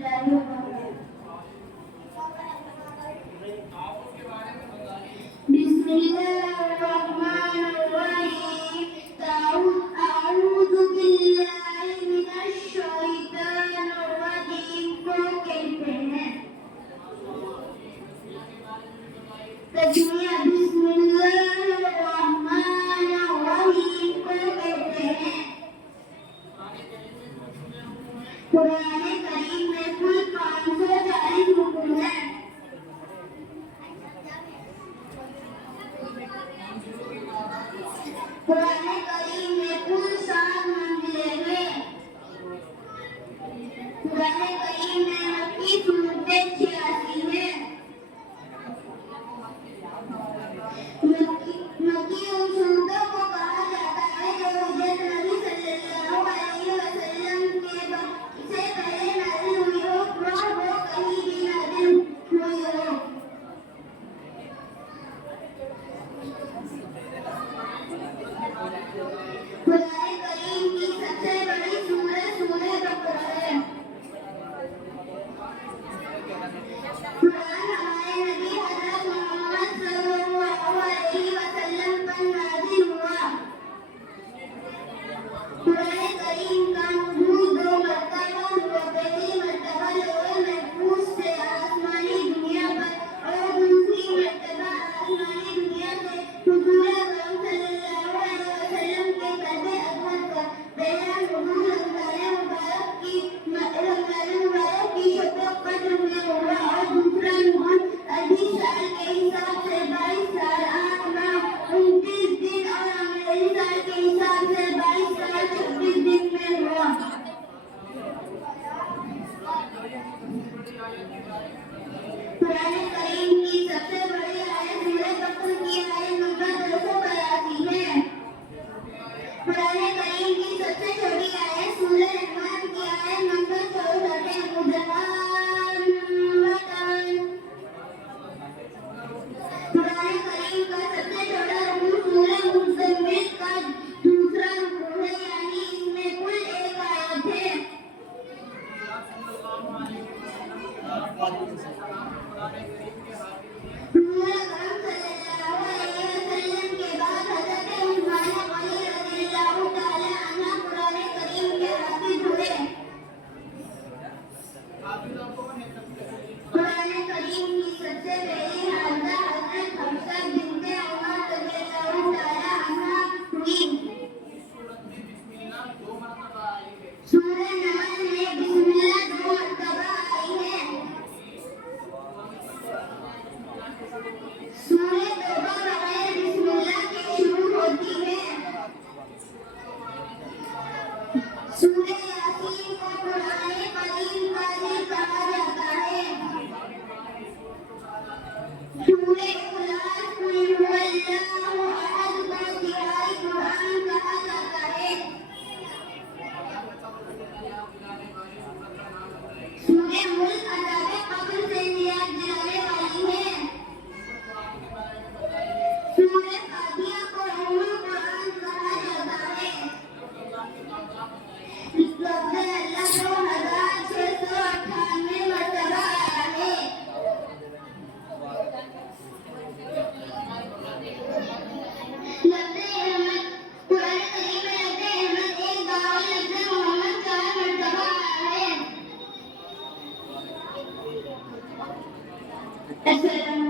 بسم الله الرحمن الرحيم أعوذ بالله من الشيطان الرجيم کو کہتے ہیں تجمیہ بسم اللہ الرحمن الرحیم کو کہتے ہیں قرآن کریم میں کل 540 رکن ہیں قرآن کریم میں کل 7 منزلیں ہیں قرآن کریم میں مکی صورتیں 86 ہیں مکی ان صورتوں کو کہا جاتا ہے جو حضرت نبی صلی اللہ علیہ وسلم سے پہلے نازل ہوئی ہو اور وہ کہیں بھی نازل ہوئی ہو قرآن کریم کی سب سے بڑی سورت سورہ بقرہ ہے قرآن ہمارے نبی حضرت محمد صلی اللہ علیہ وسلم پر نازل ہوا قرآن کریم کا نزول 2 مرتبہ ہوا پہلی مرتبہ لوح محفوظ سے آسمانی دنیا پر اور دوسری مرتبہ آسمانی دنیا سے حضور اکرم صلی اللہ علیہ وسلم کے قلب اطہر پر پہلا نزول رمضان مبارک کی شب قدر میں ہوا اور دوسرا نزول عربی سال کے حساب سے 22 سال 8 ماہ 29 دن اور انگریزی سال کے حساب سے 22 سال 26 دن میں ہوا قرآن کریم کی سب سے بڑی آیت سورہ بقرہ کی آیت نمبر 282 ہے قرآن کریم کی سب سے چھوٹی آیت سورہ رحمان کی آیت نمبر 64 ہے قرآن کریم کا سب سے چھوٹا رکوع سورہ مزمل کا دوسرا رکوع ہے یعنی اس میں کل 1 آیت ہے حضور اکرم صلی اللہ علیہ وسلم کے بعد حضرت عثمان غنی رضی اللہ تعالی عنہ قرآن کریم کے حافظ ہوئے قرآن کریم کی سب سے پہلی حافظہ حضرت حفصہ بنت عمر رضی اللہ تعالی عنہ ہوئی سورہ نمل میں بسم اللہ 2 مرتبہ آئی ہے سورہ توبہ بغیر بسم اللہ کے شروع ہوتی ہے سورہ یاسین کو قرآن کریم کا دل کہا جاتا ہے سورہ اخلاص قل هو اللہ احد کو تہائی قرآن کہا جاتا ہے سورہ ملک عذاب قبر سے نجات دلانے والی ہے سورہ فاتحہ کو ام القرآن کہا جاتا ہے لفظ اللہ 2698 مرتبہ آیا ہے لفظ احمد قرآن کریم میں لفظ احمد 1 بار اور لفظ محمد 4 مرتبہ آیا ہے السلام